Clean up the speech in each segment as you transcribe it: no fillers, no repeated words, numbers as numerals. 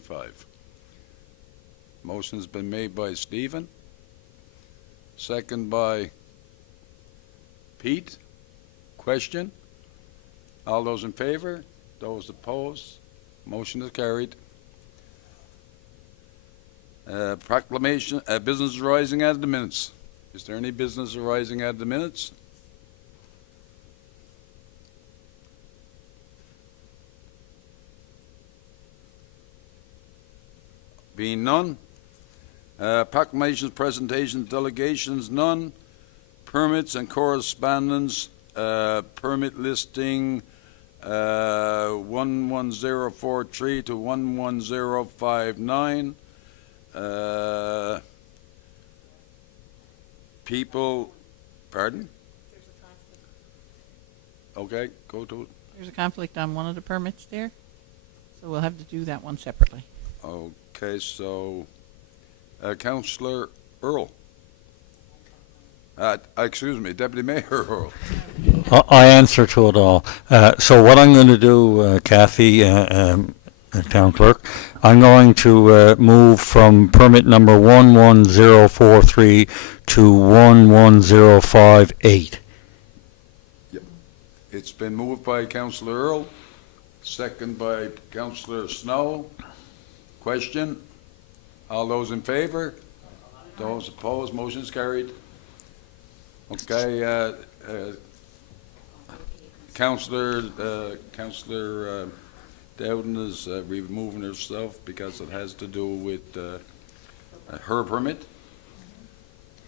2025. Motion's been made by Stephen, second by Pete. Question? All those in favor? Those opposed? Motion is carried. Proclamation, business arising out of the minutes. Is there any business arising out of the minutes? Being none. Proclamations, presentations, delegations, none. Permits and correspondence, permit listing 11043 to 11059. People, pardon? Okay, go to it. There's a conflict on one of the permits there, so we'll have to do that one separately. Okay, so Councillor Earl. Excuse me, Deputy Mayor Earl. I answer to it all. So what I'm going to do, Kathy, Town Clerk, I'm going to move from permit number 11043 to 11058. Yep. It's been moved by Councillor Earl, second by Councillor Snow. Question? All those in favor? Those opposed? Motion is carried. Okay, Councillor Dowden is removing herself because it has to do with her permit.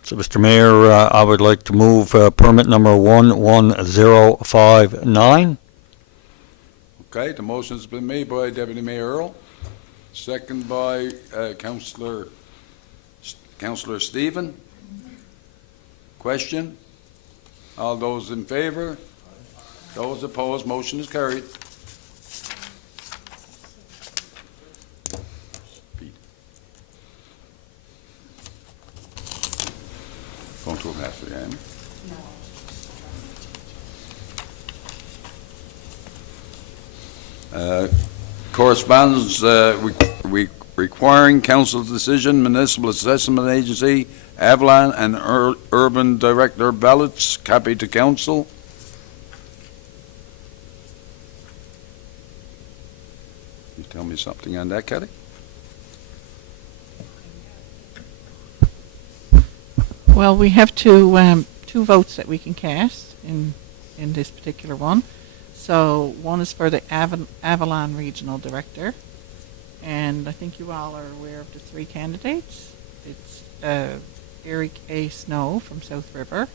So, Mr. Mayor, I would like to move permit number 11059. Okay, the motion has been made by Deputy Mayor Earl, second by Councillor Stephen. Question? All those in favor? Those opposed? Motion is carried. Pete. Going to a half again. Correspondence requiring council decision, municipal assessment agency, Avalon and Urban Director ballots, copy to council. You tell me something on that, Kathy? Well, we have two votes that we can cast in this particular one. So one is for the Avalon Regional Director, and I think you all are aware of the three candidates. It's Eric A. Snow from South River,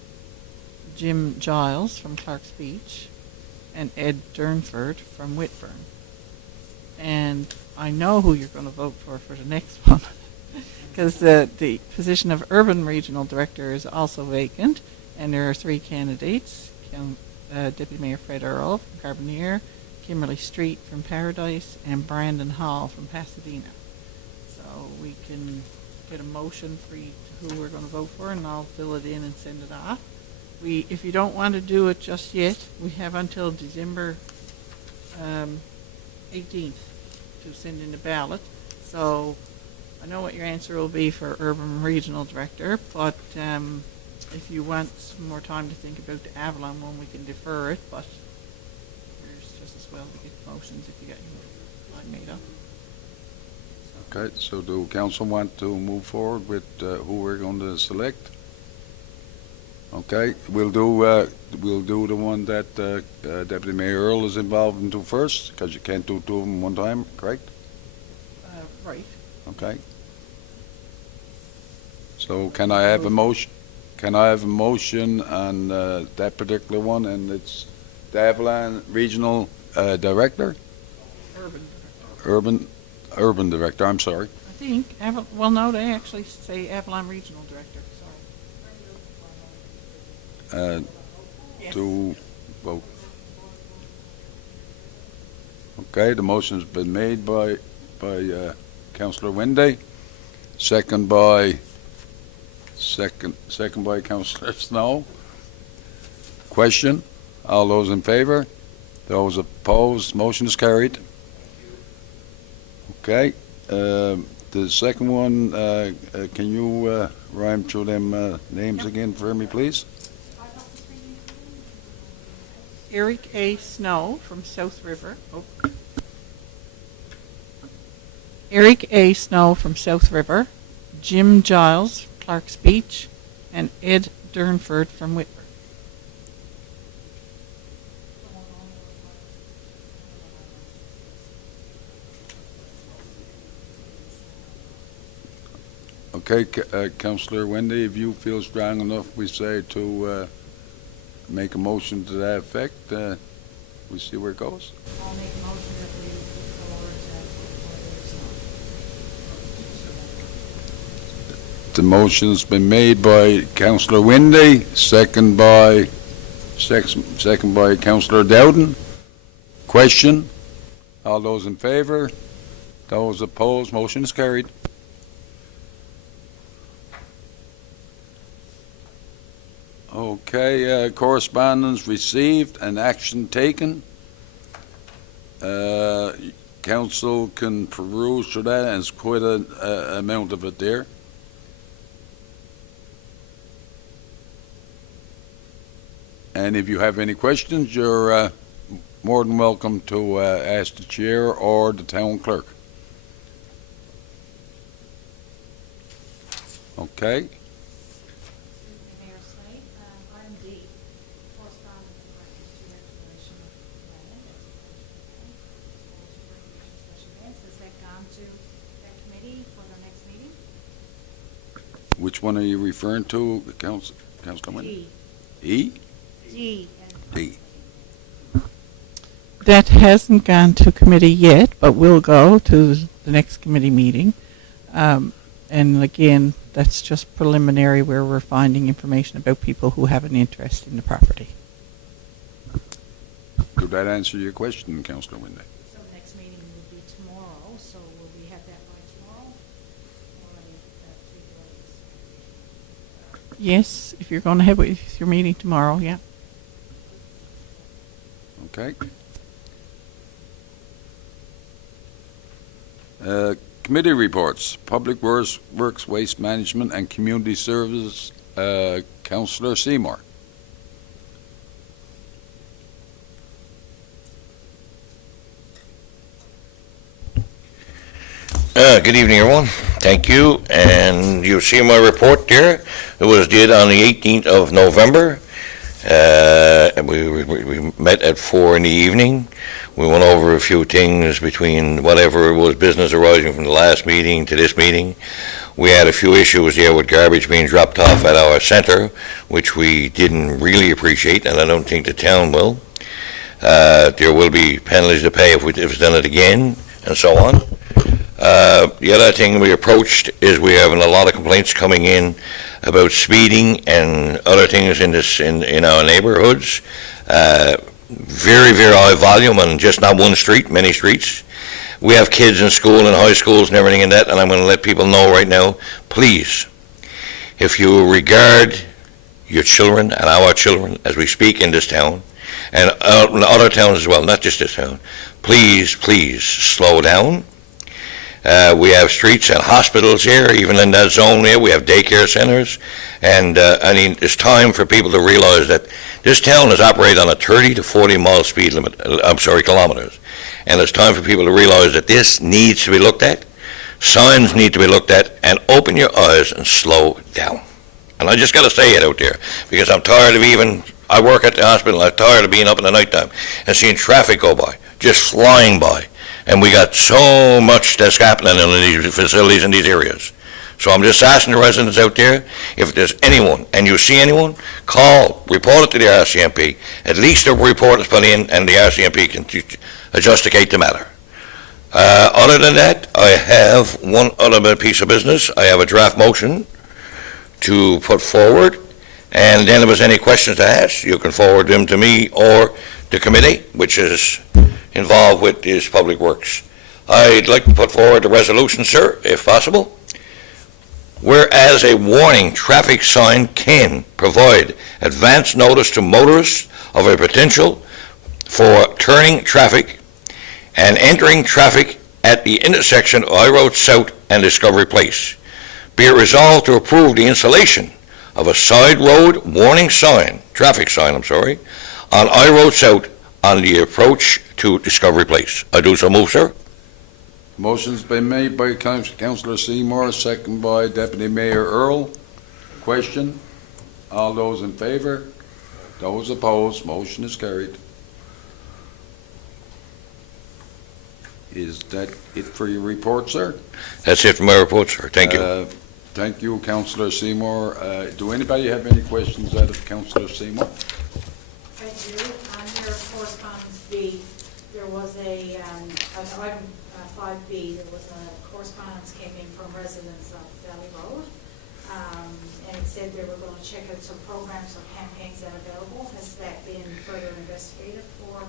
Jim Giles from Clark's Beach, and Ed Durnford from Whitburn. And I know who you're going to vote for the next one, because the position of Urban Regional Director is also vacant, and there are three candidates. Deputy Mayor Fred Earl from Carbonear, Kimberly Street from Paradise, and Brandon Hall from Pasadena. So we can get a motion for who we're going to vote for, and I'll fill it in and send it off. If you don't want to do it just yet, we have until December 18th to send in the ballot. So I know what your answer will be for Urban Regional Director, but if you want some more time to think about the Avalon one, we can defer it, but there's just as well to get motions if you get your mind made up. Okay, so do council want to move forward with who we're going to select? Okay, we'll do the one that Deputy Mayor Earl is involved into first, because you can't do two of them one time, correct? Right. Okay. So can I have a motion? Can I have a motion on that particular one, and it's the Avalon Regional Director? Urban Director, I'm sorry. I think, well, no, they actually say Avalon Regional Director, sorry. Yes. To vote. Okay, the motion's been made by Councillor Wenday, second by Councillor Snow. Question? All those in favor? Those opposed? Motion is carried. Okay. The second one, can you rhyme through them names again for me, please? Eric A. Snow from South River. Oh. Eric A. Snow from South River, Jim Giles, Clark's Beach, and Ed Durnford from Whitworth. Okay, Councillor Wendy, if you feel strong enough, we say to make a motion to that effect. We see where it goes. I'll make a motion that we put forward The motion's been made by Councillor Wendy, second by Councillor Dowden. Question? All those in favour? Those opposed? Motion is carried. Okay, correspondence received and action taken. Council can peruse through that, and it's quite an amount of it there. And if you have any questions, you're more than welcome to ask the chair or the town clerk. Okay. Mayor Slade, item D, correspondence and reference to declaration of land as special events. Has that gone to that committee for the next meeting? Which one are you referring to, Councilman? D. E? D. D. That hasn't gone to committee yet, but will go to the next committee meeting. And again, that's just preliminary where we're finding information about people who have an interest in the property. Could that answer your question, Councilor Windy? So the next meeting will be tomorrow, so will we have that by tomorrow? Or are 2 days? Yes, if you're going to have it with your meeting tomorrow, yeah. Okay. Committee reports, Public Works, Waste Management, and Community Services, Councillor Seymour. Good evening, everyone. Thank you. And you see my report there. It was did on the 18th of November. We met at 4 in the evening. We went over a few things between whatever was business arising from the last meeting to this meeting. We had a few issues there with garbage being dropped off at our center, which we didn't really appreciate, and I don't think the town will. There will be penalties to pay if it's done it again, and so on. The other thing we approached is we have a lot of complaints coming in about speeding and other things in our neighborhoods. Very, very high volume on just not one street, many streets. We have kids in school and high schools and everything in that, and I'm going to let people know right now, please, if you regard your children and our children as we speak in this town, and other towns as well, not just this town, please, please slow down. We have streets and hospitals here, even in that zone there. We have daycare centers. And I mean, it's time for people to realize that this town is operating on a 30 to 40 mile speed limit, kilometers. And it's time for people to realize that this needs to be looked at. Signs need to be looked at, and open your eyes and slow down. And I just got to say it out there, because I'm tired of I work at the hospital, I'm tired of being up in the nighttime and seeing traffic go by, just flying by. And we got so much that's happening in these facilities in these areas. So I'm just asking the residents out there, if there's anyone, and you see anyone, call, report it to the RCMP. At least a report is put in, and the RCMP can adjusticate the matter. Other than that, I have one other piece of business. I have a draft motion to put forward, and then if there's any questions to ask, you can forward them to me or the committee, which is involved with this Public Works. I'd like to put forward a resolution, sir, if possible. Whereas a warning traffic sign can provide advance notice to motorists of a potential for turning traffic and entering traffic at the intersection of I Road South and Discovery Place. Be it resolved to approve the installation of a side road warning sign, traffic sign, I'm sorry, on I Road South on the approach to Discovery Place. I do so move, sir. Motion's been made by Councillor Seymour, second by Deputy Mayor Earl. Question? All those in favor? Those opposed? Motion is carried. Is that it for your report, sir? That's it for my report, sir. Thank you. Thank you, Councillor Seymour. Do anybody have any questions out of Councillor Seymour? I do. On your correspondence B, there was an item 5B, there was a correspondence came in from residents of Valley Road. And it said they were going to check out some programs or campaigns that are available. Has that been further investigated for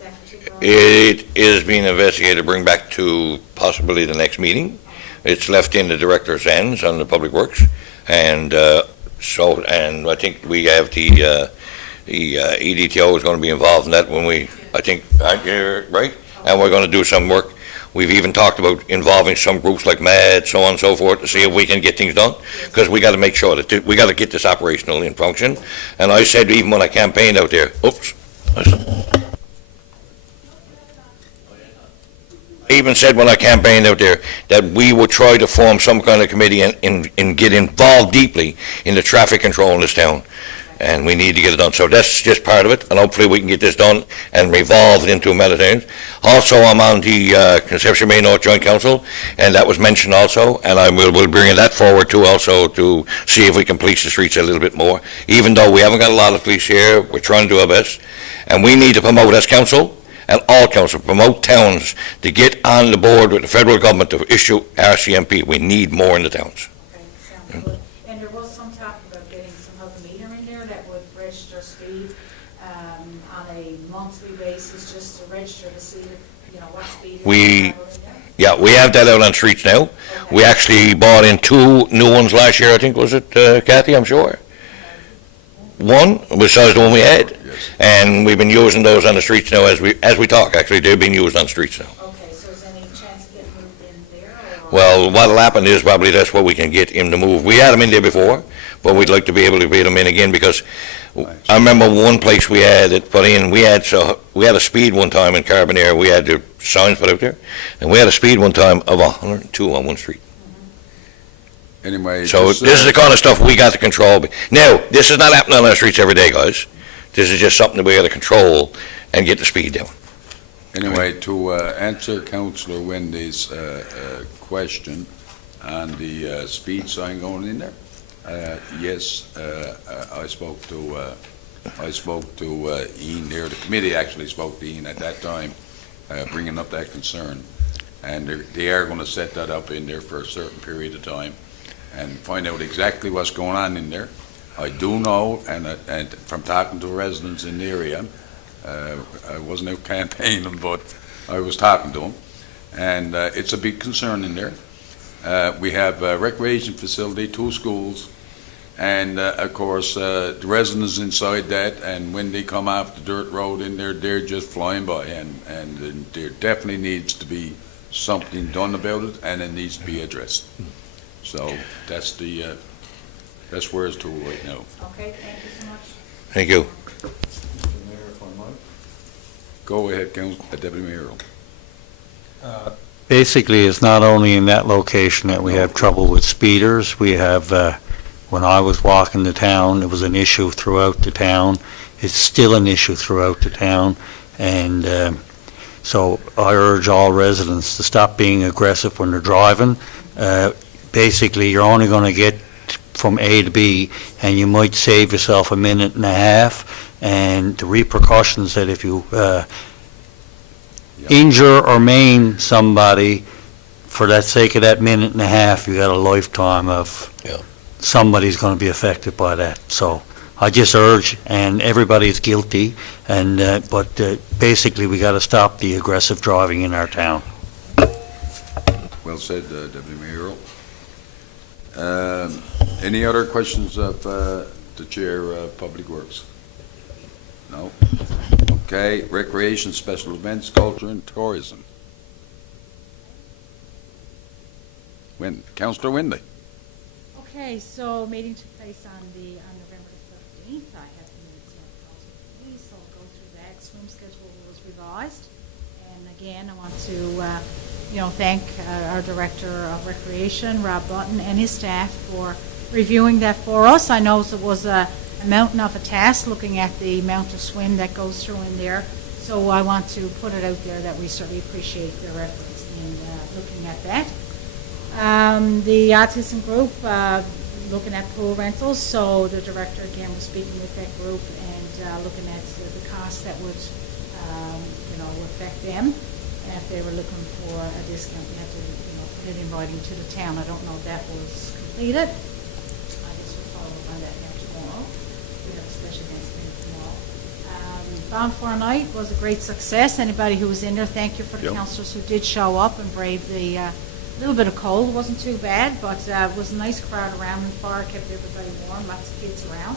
that particular? It is being investigated, bring back to possibly the next meeting. It's left in the director's hands on the Public Works, and and I think we have the EDTO is going to be involved in that when I think, right? And we're going to do some work. We've even talked about involving some groups like MAD, so on and so forth, to see if we can get things done, because we got to make sure that we got to get this operational in function. And I said, even when I campaigned out there, I even said when I campaigned out there that we would try to form some kind of committee and get involved deeply in the traffic control in this town. And we need to get it done. So that's just part of it, and hopefully we can get this done and revolve it into another thing. Also, I'm on the Conception Bay North Joint Council, and that was mentioned also, and I will bring that forward too also to see if we can police the streets a little bit more. Even though we haven't got a lot of police here, we're trying to do our best. And we need to promote as council, and all council, promote towns to get on the board with the federal government to issue RCMP. We need more in the towns. Okay, sounds good. And there was some talk about getting some other meter in there that would register speed on a monthly basis, just to register to see, what speed is We- in there. Yeah, we have that out on streets now. Okay. We actually bought in 2 new ones last year, I think, was it, Kathy, I'm sure? One, besides the one we had. Yes. And we've been using those on the streets now as we talk, actually. They're being used on the streets now. Okay, so is any chance of getting moved in there, or? Well, what'll happen is probably that's what we can get him to move. We had him in there before, but we'd like to be able to get him in again, because I remember one place we had it put in, we had a speed one time in Carbonear, we had the signs put out there, and we had a speed one time of 102 on one street. Anyway. So just, this is the kind of stuff we got to control. Now, this is not happening on our streets every day, guys. This is just something that we got to control and get the speed down. Anyway, to answer Councillor Wendy's question on the speed sign going in there, yes, I spoke to Ian there. The committee actually spoke to Ian at that time, bringing up that concern, and they are going to set that up in there for a certain period of time and find out exactly what's going on in there. I do know, and from talking to residents in the area, I wasn't out campaigning, but I was talking to them, and it's a big concern in there. We have a recreation facility, 2 schools, and of course, the residents inside that, and when they come off the dirt road in there, they're just flying by, and there definitely needs to be something done about it, and it needs to be addressed. So that's where it's to right now. Okay, thank you so much. Thank you. Go ahead, Deputy Mayor Earl. Basically, it's not only in that location that we have trouble with speeders. We have, when I was walking the town, it was an issue throughout the town. It's still an issue throughout the town. And so I urge all residents to stop being aggressive when they're driving. Basically, you're only going to get from A to B, and you might save yourself a minute and a half. And the repercussions that if you injure or maim somebody for that sake of that minute and a half, you got a lifetime of somebody's going to be affected by that. So I just urge, and everybody's guilty, and but basically we got to stop the aggressive driving in our town. Well said, Deputy Mayor Earl. Any other questions of the Chair of Public Works? No? Okay, recreation, special events, culture, and tourism. Councillor Windy. Okay, so meeting took place on November the 13th. I have the minutes here in front of me, so I'll go through that. Swim schedule was revised. And again, I want to, thank our Director of Recreation, Rob Button, and his staff for reviewing that for us. I know it was a mountain of a task looking at the amount of swim that goes through in there. So I want to put it out there that we certainly appreciate their efforts in looking at that. The autism group, looking at pool rentals, so the director again was speaking with that group and looking at the costs that would, affect them. And if they were looking for a discount, we had to, put it in writing to the town. I don't know if that was completed. I guess we'll follow up on that tomorrow. We have a special events meeting tomorrow. Bonfire night was a great success. Anybody who was in there, thank you for the Yep. councillors who did show up and brave the little bit of cold. It wasn't too bad, but it was a nice crowd around, and the fire kept everybody warm, lots of kids around.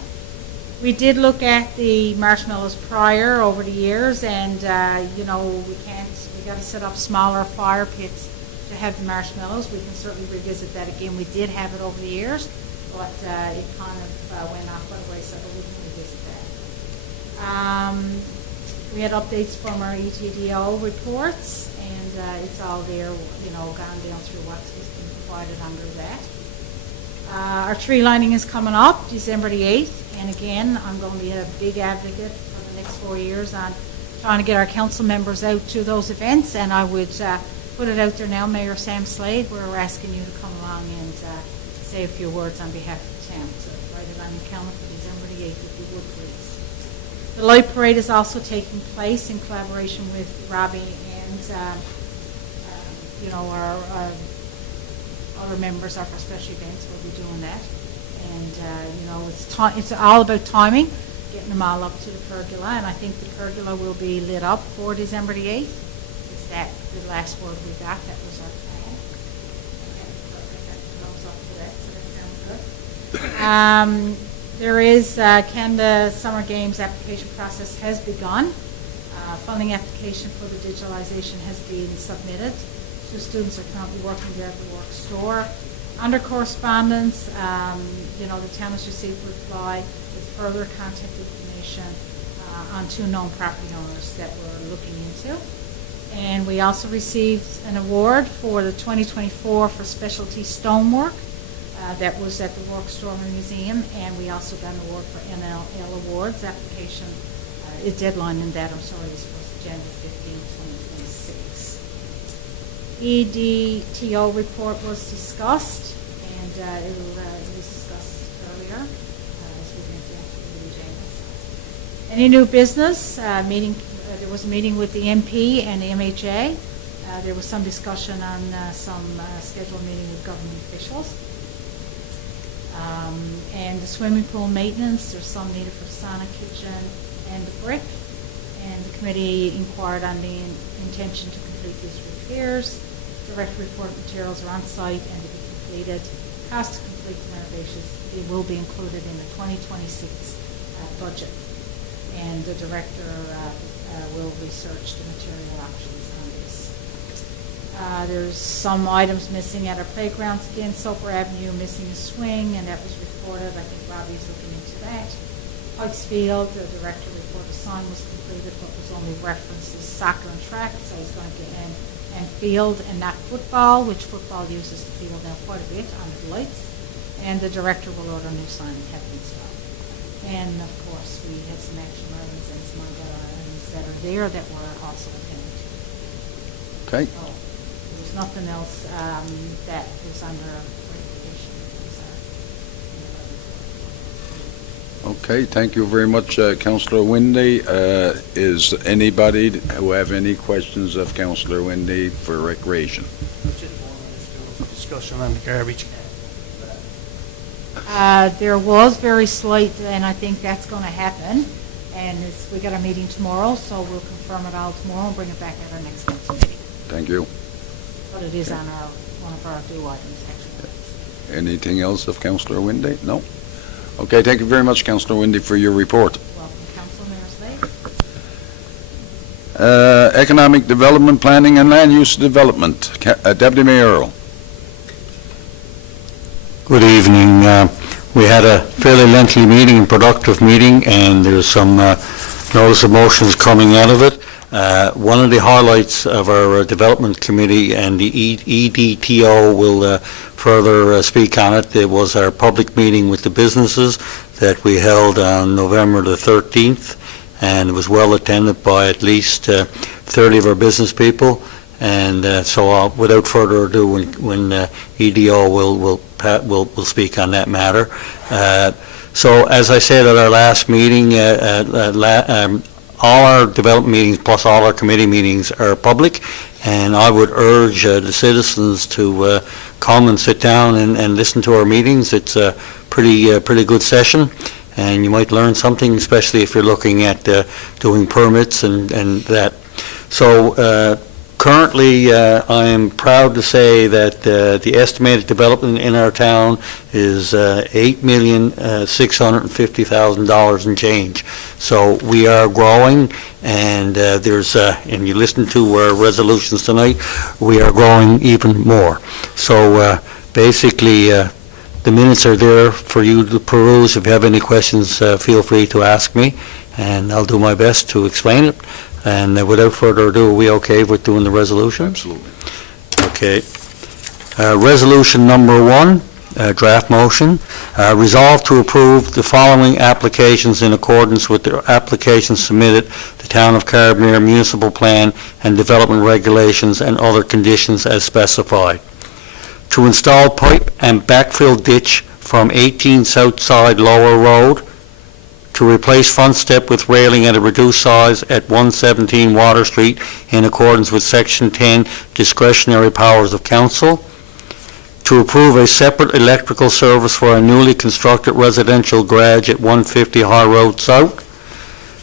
We did look at the marshmallows prior over the years, and we got to set up smaller fire pits to have the marshmallows. We can certainly revisit that again. We did have it over the years, but it kind of went off by the wayside, but we can revisit that. We had updates from our ETDO reports, and it's all there, gone down through what has been provided under that. Our tree lining is coming up December the 8th, and again, I'm going to be a big advocate for the next 4 years on trying to get our council members out to those events, and I would put it out there now, Mayor Sam Slade, we're asking you to come along and say a few words on behalf of the town. So write it on your calendar for December the 8th, if you would, please. The light parade is also taking place in collaboration with Robbie and our other members of our special events will be doing that. And, it's all about timing, getting them all up to the pergola, and I think the pergola will be lit up for December the 8th. Is that the last word we got? That was our plan. Okay, perfect. That goes up to that, so that sounds good. There is, Canada Summer Games application process has begun. Funding application for the digitalization has been submitted. So students are currently working there at the work store. Under correspondence, the town has received a reply with further contact information on 2 known property owners that we're looking into. And we also received an award for the 2024 for specialty stonework. That was at the Work Store Museum, and we also got an award for NLL Awards application. Its deadline in that, is January 15, 2026. EDTO report was discussed, and it was discussed earlier as we went into the James. Any new business? There was a meeting with the MP and the MHA. There was some discussion on some scheduled meeting with government officials. And the swimming pool maintenance, there's some needed for the sauna kitchen and the brick. And the committee inquired on the intention to complete these repairs. Direct report materials are on site and to be completed. Cost to complete the renovations will be included in the 2026 budget. And the director will research the material options on this. There's some items missing at our playgrounds again. Soper Avenue missing a swing, and that was reported. I think Robbie's looking into that. Pikes Field, the director reported the sign was completed, but was only referenced as soccer and track, so he's going to get in and field and not football, which football uses the field now quite a bit under the lights. And the director will order a new sign and have it installed. And of course, we had some action items and some other items that are there that were also attended to. Okay. So there's nothing else that is under recognition. Okay, thank you very much, Councillor Windy. Is anybody who have any questions of Councillor Windy for recreation? Discussion on the garbage. There was very slight, and I think that's going to happen. And we got a meeting tomorrow, so we'll confirm it all tomorrow and bring it back at our next council meeting. Thank you. But it is on one of our due items, actually. Anything else of Councillor Windy? No? Okay, thank you very much, Councillor Windy, for your report. Welcome, Council, Mayor Slade. Economic Development, Planning and Land Use Development. Deputy Mayor Earl. Good evening. We had a fairly lengthy meeting, and productive meeting, and there's some notice of motions coming out of it. One of the highlights of our development committee, and the EDTO will further speak on it, it was our public meeting with the businesses that we held on November the 13th, and it was well attended by at least 30 of our business people. And so without further ado, when EDO will speak on that matter. So as I said at our last meeting, all our development meetings plus all our committee meetings are public, and I would urge the citizens to come and sit down and listen to our meetings. It's a pretty good session, and you might learn something, especially if you're looking at doing permits and that. So currently, I am proud to say that the estimated development in our town is $8,650,000 and change. So we are growing, and and you listen to our resolutions tonight, we are growing even more. So basically, the minutes are there for you to peruse. If you have any questions, feel free to ask me, and I'll do my best to explain it. And without further ado, are we okay with doing the resolution? Absolutely. Okay. Resolution number 1, draft motion. Resolve to approve the following applications in accordance with the applications submitted, the Town of Carbonear Municipal Plan and Development Regulations and other conditions as specified. To install pipe and backfill ditch from 18 Southside Lower Road, to replace front step with railing at a reduced size at 117 Water Street in accordance with Section 10 discretionary powers of council, to approve a separate electrical service for a newly constructed residential garage at 150 High Road South,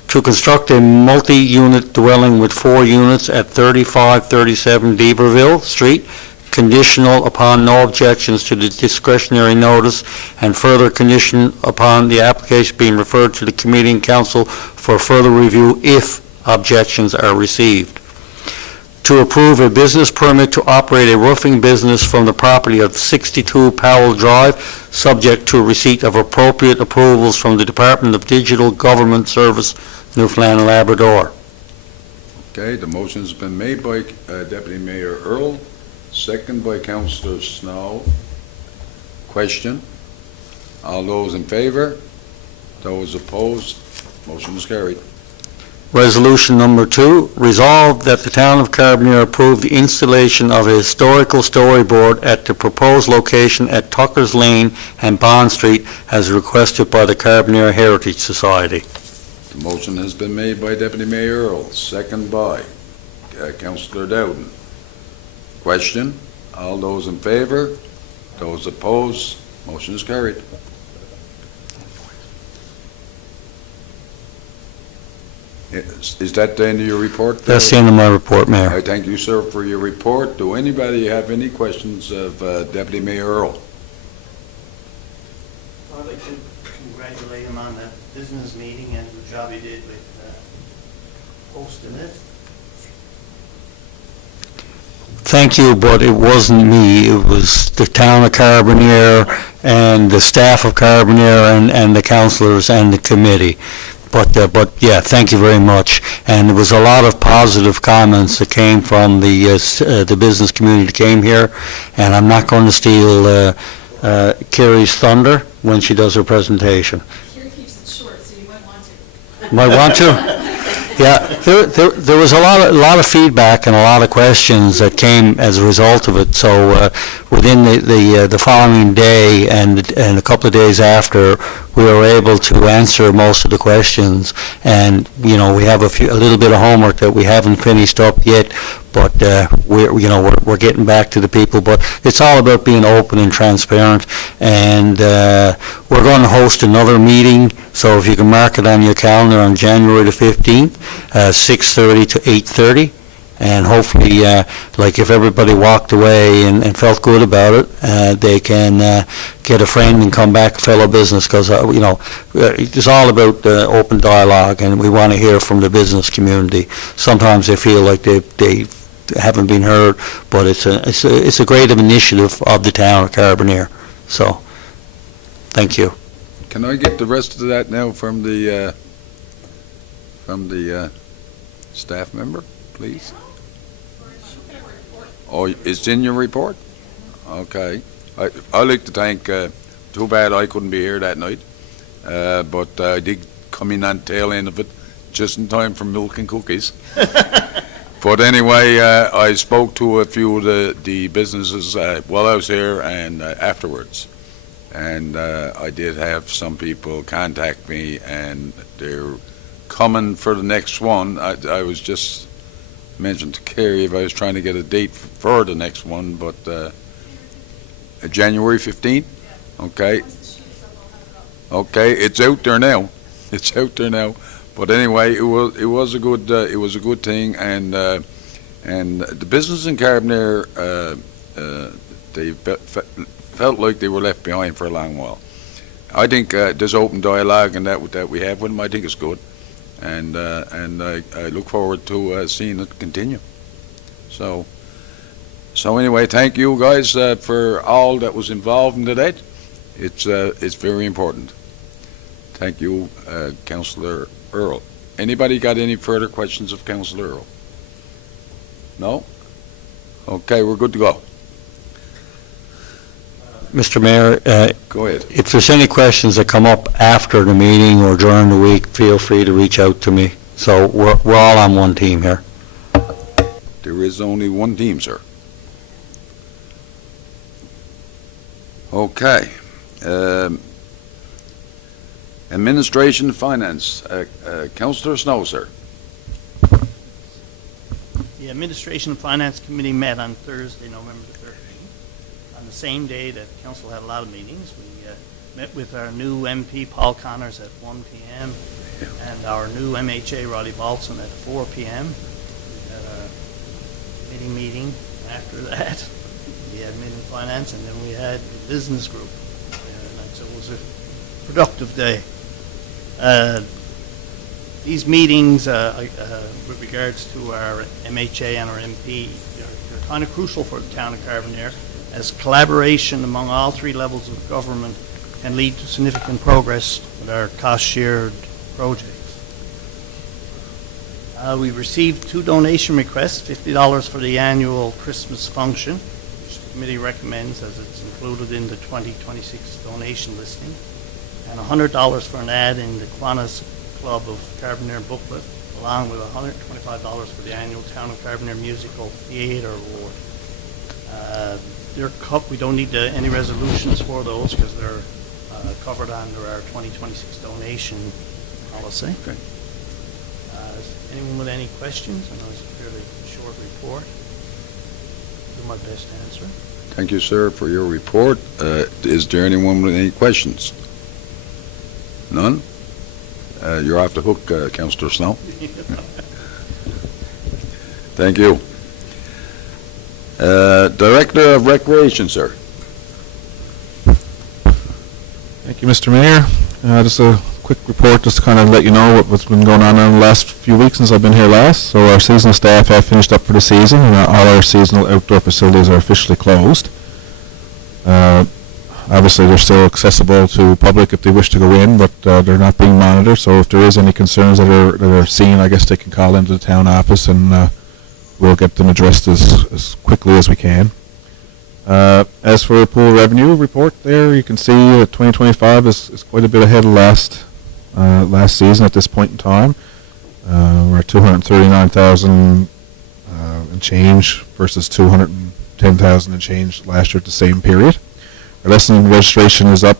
to construct a multi-unit dwelling with 4 units at 3537 D'Iberville Street, conditional upon no objections to the discretionary notice, and further condition upon the application being referred to the committee and council for further review if objections are received. To approve a business permit to operate a roofing business from the property of 62 Powell Drive, subject to receipt of appropriate approvals from the Department of Digital Government Service, Newfoundland and Labrador. Okay, the motion's been made by Deputy Mayor Earl, second by Councillor Snow. Question? All those in favor? Those opposed? Motion is carried. Resolution number 2, resolved that the Town of Carbonear approve the installation of a historical storyboard at the proposed location at Tucker's Lane and Bond Street as requested by the Carbonear Heritage Society. The motion has been made by Deputy Mayor Earl, second by Councillor Dowden. Question? All those in favor? Those opposed? Motion is carried. Is that the end of your report? That's the end of my report, Mayor. I thank you, sir, for your report. Do anybody have any questions of Deputy Mayor Earl? I'd like to congratulate him on the business meeting and the job he did with hosting it. Thank you, but it wasn't me. It was the Town of Carbonear and the staff of Carbonear and the councillors and the committee. But yeah, thank you very much. And there was a lot of positive comments that came from the business community that came here. And I'm not going to steal Carrie's thunder when she does her presentation. Here keeps it short, so you might want to. Might want to? Yeah, there was a lot of feedback and a lot of questions that came as a result of it. So within the following day and a couple of days after, we were able to answer most of the questions. And we have a little bit of homework that we haven't finished up yet, but we're getting back to the people. But it's all about being open and transparent. And we're going to host another meeting. So if you can mark it on your calendar on January the 15th, 6:30 to 8:30, and hopefully, like if everybody walked away and felt good about it, they can get a friend and come back, fellow business, because it's all about open dialogue, and we want to hear from the business community. Sometimes they feel like they haven't been heard, but it's a great initiative of the Town of Carbonear. So Thank you. Can I get the rest of that now from the staff member, please? Oh, it's in your report? Okay. I'd like to thank, too bad I couldn't be here that night, but I did come in on the tail end of it, just in time for milk and cookies. But anyway, I spoke to a few of the businesses while I was here and afterwards. And I did have some people contact me, and they're coming for the next one. I was just mentioned to Kerry if I was trying to get a date for the next one, but January 15th? Okay. Okay, it's out there now. It's out there now. But anyway, it was a good thing, and the business in Carbonear, they felt like they were left behind for a long while. I think this open dialogue and that we have with them, I think is good, and I look forward to seeing it continue. So anyway, thank you guys for all that was involved in that. It's very important. Thank you, Councillor Earl. Anybody got any further questions of Councillor Earl? No? Okay, we're good to go. Mr. Mayor, Go ahead. if there's any questions that come up after the meeting or during the week, feel free to reach out to me. So we're all on one team here. There is only one team, sir. Okay. Administration and Finance, Councillor Snow, sir. The Administration and Finance Committee met on Thursday, November the 13th. On the same day that Council had a lot of meetings, we met with our new MP, Paul Connors, at 1 p.m., and our new MHA, Roddy Balson, at 4 p.m. We had a committee meeting after that. We had Admin and Finance, and then we had the business group. And so it was a productive day. These meetings, with regards to our MHA and our MP, they're kind of crucial for the town of Carbonear, as collaboration among all three levels of government can lead to significant progress with our cost-shared projects. We received 2 donation requests, $50 for the annual Christmas function, which the committee recommends as it's included in the 2026 donation listing, and $100 for an ad in the Kiwanis Club of Carbonear booklet, along with $125 for the annual Town of Carbonear Musical Theatre Award. We don't need any resolutions for those because they're covered under our 2026 donation policy. Okay. Anyone with any questions? I know it's a fairly short report. Do my best to answer. Thank you, sir, for your report. Is there anyone with any questions? None? You're off the hook, Councillor Snow. Thank you. Director of Recreation, sir. Thank you, Mr. Mayor. Just a quick report just to kind of let you know what's been going on in the last few weeks since I've been here last. So our seasonal staff have finished up for the season, and all our seasonal outdoor facilities are officially closed. Obviously, they're still accessible to public if they wish to go in, but they're not being monitored. So if there is any concerns that are seen, I guess they can call into the town office, and we'll get them addressed as quickly as we can. As for the pool revenue report, there you can see 2025 is quite a bit ahead of last season at this point in time. We're at 239,000 and change versus 210,000 and change last year at the same period. Our lesson registration is up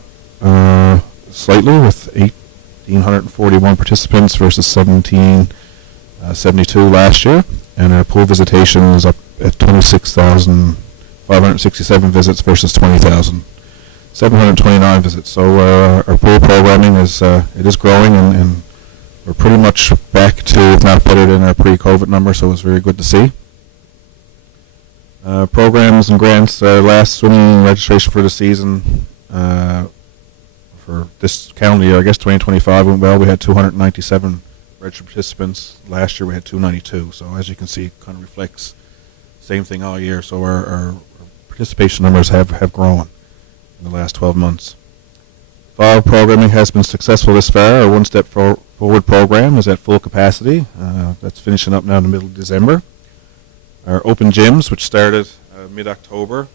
slightly with 1,841 participants versus 1,772 last year, and our pool visitation is up at 26,567 visits versus 20,729 visits. So our pool programming is growing, and we're pretty much back to, if not better than, our pre-COVID number. So it's very good to see. Programs and grants. Last swimming registration for the season for this calendar year, I guess 2025 went well. We had 297 registered participants. Last year we had 292. So as you can see, it kind of reflects same thing all year. So our participation numbers have grown in the last 12 months. Fall programming has been successful this far. Our One Step Forward program is at full capacity. That's finishing up now in the middle of December. Our open gyms, which started mid-October,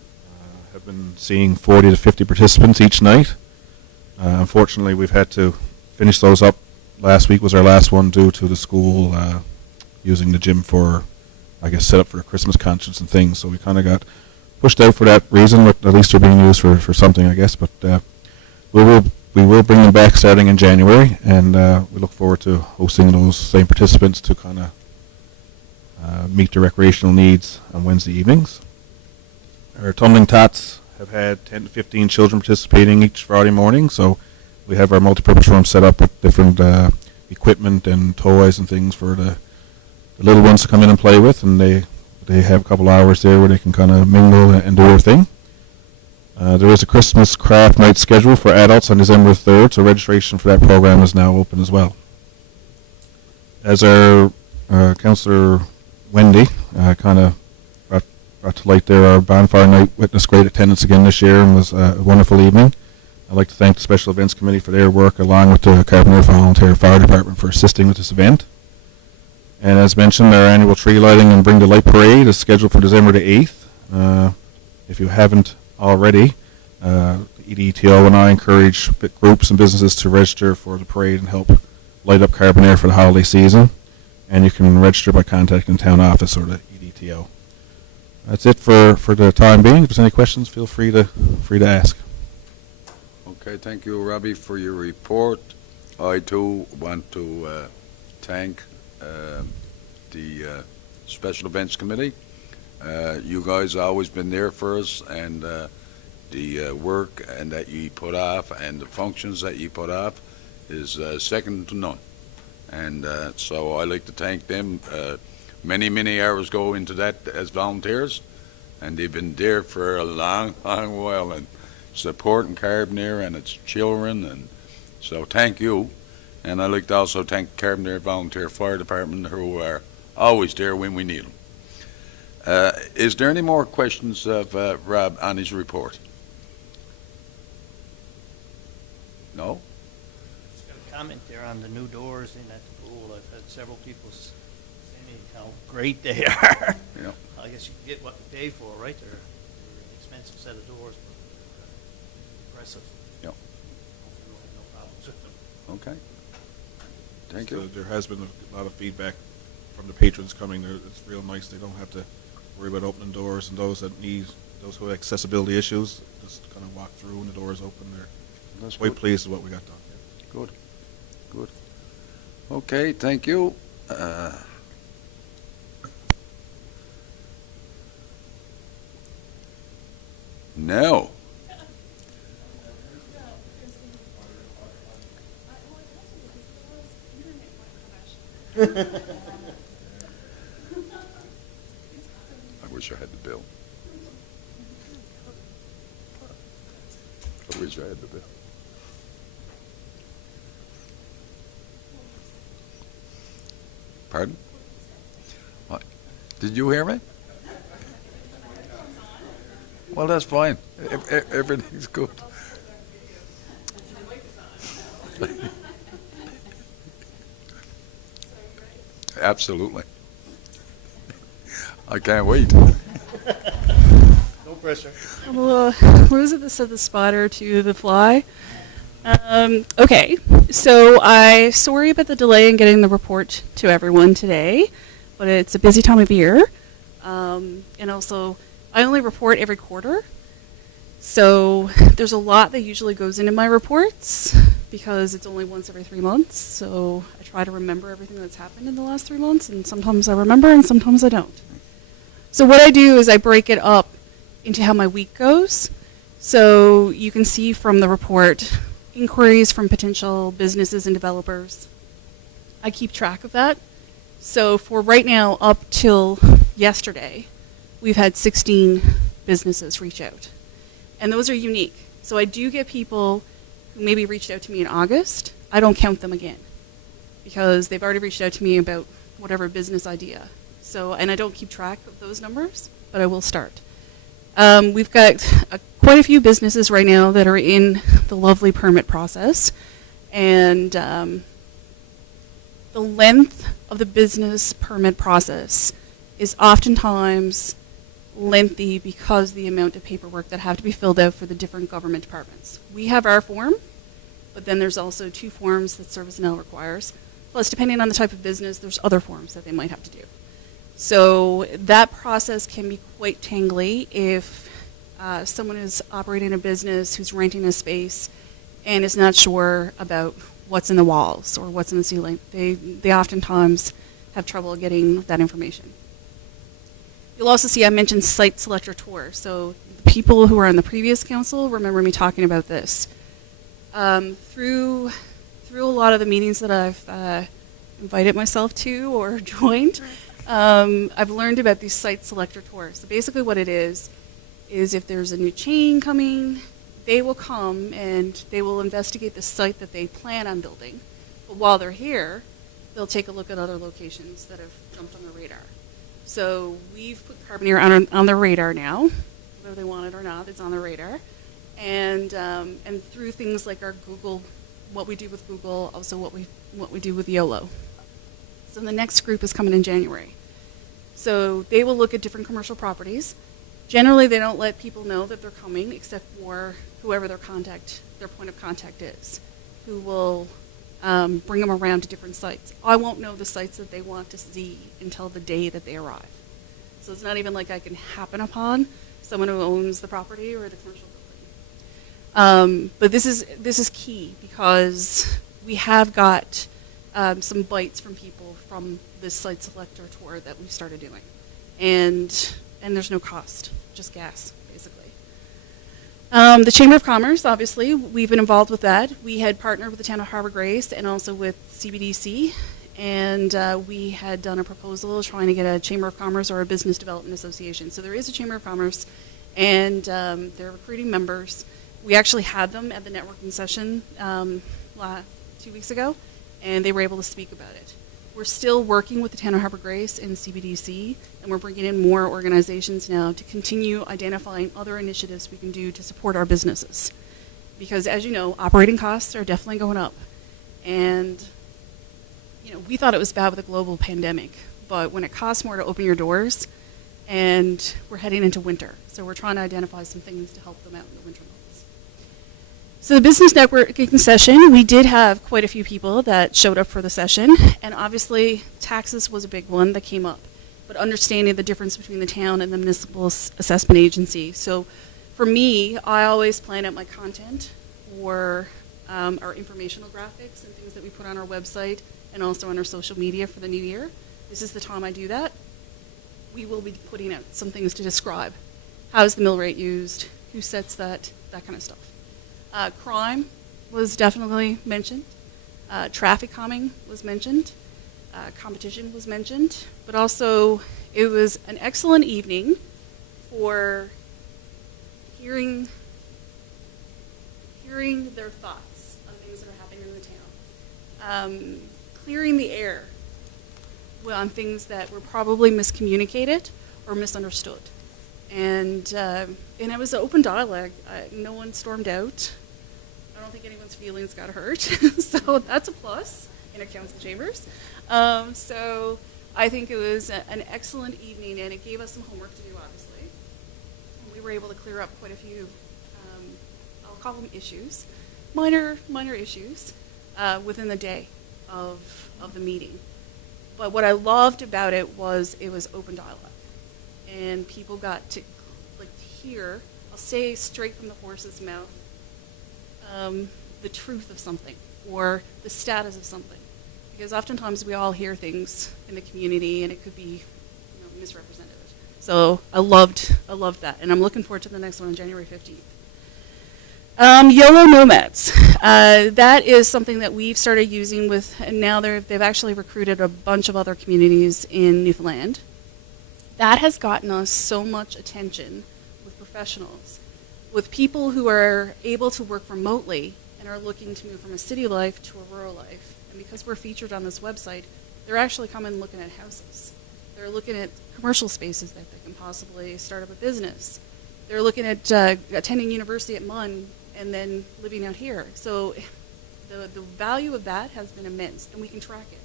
have been seeing 40 to 50 participants each night. Unfortunately, we've had to finish those up. Last week was our last one due to the school using the gym for, I guess, set up for the Christmas concerts and things. So we kind of got pushed out for that reason, but at least they're being used for something, I guess. But we will bring them back starting in January, and we look forward to hosting those same participants to kind of meet their recreational needs on Wednesday evenings. Our tumbling tots have had 10 to 15 children participating each Friday morning, so we have our multipurpose room set up with different equipment and toys and things for the little ones to come in and play with, and they have a couple hours there where they can kind of mingle and do their thing. There is a Christmas craft night scheduled for adults on December 3rd, so registration for that program is now open as well. As our Councillor Wendy kind of brought to light there, our bonfire night witnessed great attendance again this year and was a wonderful evening. I'd like to thank the Special Events Committee for their work, along with the Carbonear Volunteer Fire Department for assisting with this event. And as mentioned, our annual tree lighting and Bring the Light Parade is scheduled for December the 8th. If you haven't already, the EDTO and I encourage groups and businesses to register for the parade and help light up Carbonear for the holiday season. And you can register by contacting the town office or the EDTO. That's it for the time being. If there's any questions, feel free to ask. Okay, thank you, Robbie, for your report. I too want to thank the Special Events Committee. You guys have always been there for us, and the work and that you put off and the functions that you put off is second to none. And so I like to thank them. Many hours go into that as volunteers, and they've been there for a long while and supporting Carbonear and its children, and so thank you. And I'd like to also thank Carbonear Volunteer Fire Department, who are always there when we need them. Is there any more questions of Rob on his report? No? Just got a comment there on the new doors in at the pool. I've had several people say me how great they are. Yeah. I guess you can get what you pay for, right? They're an expensive set of doors, but impressive. Yeah. Hopefully we'll have no problems with them. Okay. Thank you. There has been a lot of feedback from the patrons coming. It's real nice. They don't have to worry about opening doors, and those who have accessibility issues just kind of walk through and the doors open. They're That's quite good. pleased with what we got done. Good. Okay, thank you. Now, I wish I had the bill. I wish I had the bill. Pardon? What? Did you hear me? Well, that's fine. Everything's good. Absolutely. I can't wait. No pressure. Well, what was it that said the spotter to the fly? Okay, so sorry about the delay in getting the report to everyone today, but it's a busy time of year. And also, I only report every quarter, so there's a lot that usually goes into my reports because it's only once every 3 months, so I try to remember everything that's happened in the last 3 months, and sometimes I remember and sometimes I don't. So what I do is I break it up into how my week goes. So you can see from the report inquiries from potential businesses and developers. I keep track of that. So for right now, up till yesterday, we've had 16 businesses reach out. And those are unique. So I do get people who maybe reached out to me in August. I don't count them again because they've already reached out to me about whatever business idea. So, and I don't keep track of those numbers, but I will start. We've got quite a few businesses right now that are in the lovely permit process. And the length of the business permit process is oftentimes lengthy because the amount of paperwork that have to be filled out for the different government departments. We have our form, but then there's also 2 forms that ServiceNow requires. Plus, depending on the type of business, there's other forms that they might have to do. So that process can be quite tangly if someone is operating a business who's renting a space and is not sure about what's in the walls or what's in the ceiling. They oftentimes have trouble getting that information. You'll also see I mentioned site selector tour. So the people who were on the previous council remember me talking about this. Through a lot of the meetings that I've invited myself to or joined, I've learned about these site selector tours. So basically what it is if there's a new chain coming, they will come and they will investigate the site that they plan on building. But while they're here, they'll take a look at other locations that have jumped on their radar. So we've put Carbonear on their radar now, whether they want it or not, it's on their radar. And through things like our Google, what we do with Google, also what we do with YOLO. So the next group is coming in January. So they will look at different commercial properties. Generally, they don't let people know that they're coming, except for whoever their point of contact is, who will bring them around to different sites. I won't know the sites that they want to see until the day that they arrive. So it's not even like I can happen upon someone who owns the property or the commercial building. But this is key because we have got some bites from people from this site selector tour that we've started doing, and there's no cost, just gas, basically. The Chamber of Commerce, obviously, we've been involved with that. We had partnered with the town of Harbor Grace and also with CBDC, and we had done a proposal trying to get a Chamber of Commerce or a Business Development Association. So there is a Chamber of Commerce, and they're recruiting members. We actually had them at the networking session 2 weeks ago, and they were able to speak about it. We're still working with the town of Harbor Grace and CBDC, and we're bringing in more organizations now to continue identifying other initiatives we can do to support our businesses. Because as you know, operating costs are definitely going up. And we thought it was bad with the global pandemic, but when it costs more to open your doors, and we're heading into winter, so we're trying to identify some things to help them out in the winter months. So the business networking session, we did have quite a few people that showed up for the session, and obviously taxes was a big one that came up, but understanding the difference between the town and the municipal assessment agency. So for me, I always plan out my content for our informational graphics and things that we put on our website and also on our social media for the new year. This is the time I do that. We will be putting out some things to describe how is the mill rate used, who sets that kind of stuff. Crime was definitely mentioned. Traffic calming was mentioned. Competition was mentioned. But also, it was an excellent evening for hearing their thoughts on things that are happening in the town. Clearing the air on things that were probably miscommunicated or misunderstood. And it was an open dialogue. No one stormed out. I don't think anyone's feelings got hurt. So that's a plus in a council chambers. So I think it was an excellent evening, and it gave us some homework to do, obviously. We were able to clear up quite a few, I'll call them issues, minor issues within the day of the meeting. But what I loved about it was open dialogue. And people got to hear, I'll say straight from the horse's mouth, the truth of something or the status of something. Because oftentimes we all hear things in the community and it could be misrepresented. So I loved that. And I'm looking forward to the next one on January 15th. YOLO Nomads. That is something that we've started using with, and now they've actually recruited a bunch of other communities in Newfoundland. That has gotten us so much attention with professionals, with people who are able to work remotely and are looking to move from a city life to a rural life. And because we're featured on this website, they're actually coming looking at houses. They're looking at commercial spaces that they can possibly start up a business. They're looking at attending university at MUN and then living out here. So the value of that has been immense, and we can track it.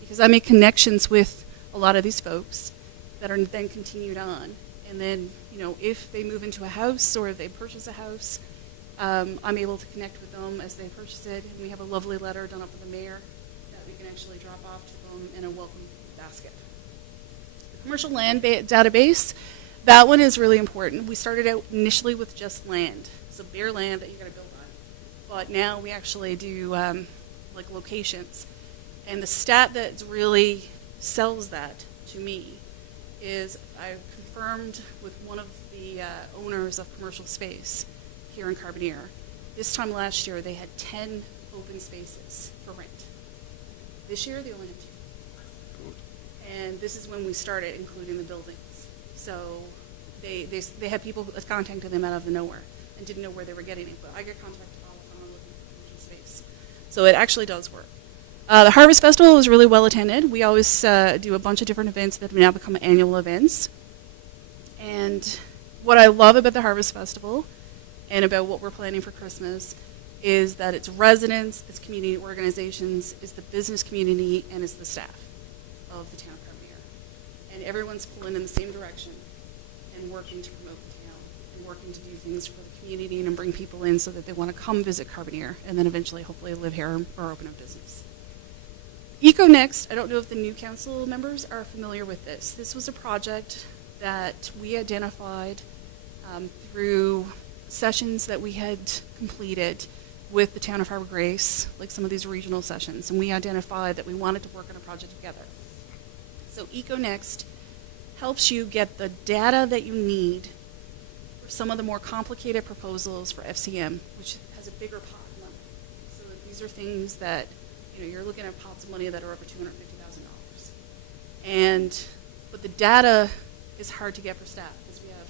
Because I make connections with a lot of these folks that are then continued on. And then, you know, if they move into a house or if they purchase a house, I'm able to connect with them as they purchase it. And we have a lovely letter done up with the mayor that we can actually drop off to them in a welcome basket. The commercial land database, that one is really important. We started out initially with just land, so bare land that you got to build on. But now we actually do like locations. And the stat that really sells that to me is I've confirmed with one of the owners of commercial space here in Carbonear. This time last year, they had 10 open spaces for rent. This year, they only have 2. And this is when we started including the buildings. So they had people contacting them out of nowhere and didn't know where they were getting it. But I get contacted all the time looking for commercial space. So it actually does work. The Harvest Festival is really well attended. We always do a bunch of different events that have now become annual events. And what I love about the Harvest Festival and about what we're planning for Christmas is that it's residents, it's community organizations, it's the business community, and it's the staff of the town of Carbonear. And everyone's pulling in the same direction and working to promote the town and working to do things for the community and bring people in so that they want to come visit Carbonear and then eventually hopefully live here or open a business. EcoNext, I don't know if the new council members are familiar with this. This was a project that we identified through sessions that we had completed with the town of Harbor Grace, like some of these regional sessions, and we identified that we wanted to work on a project together. So EcoNext helps you get the data that you need for some of the more complicated proposals for FCM, which has a bigger pot of money. So these are things that, you know, you're looking at pots of money that are over $250,000. But the data is hard to get for staff because we have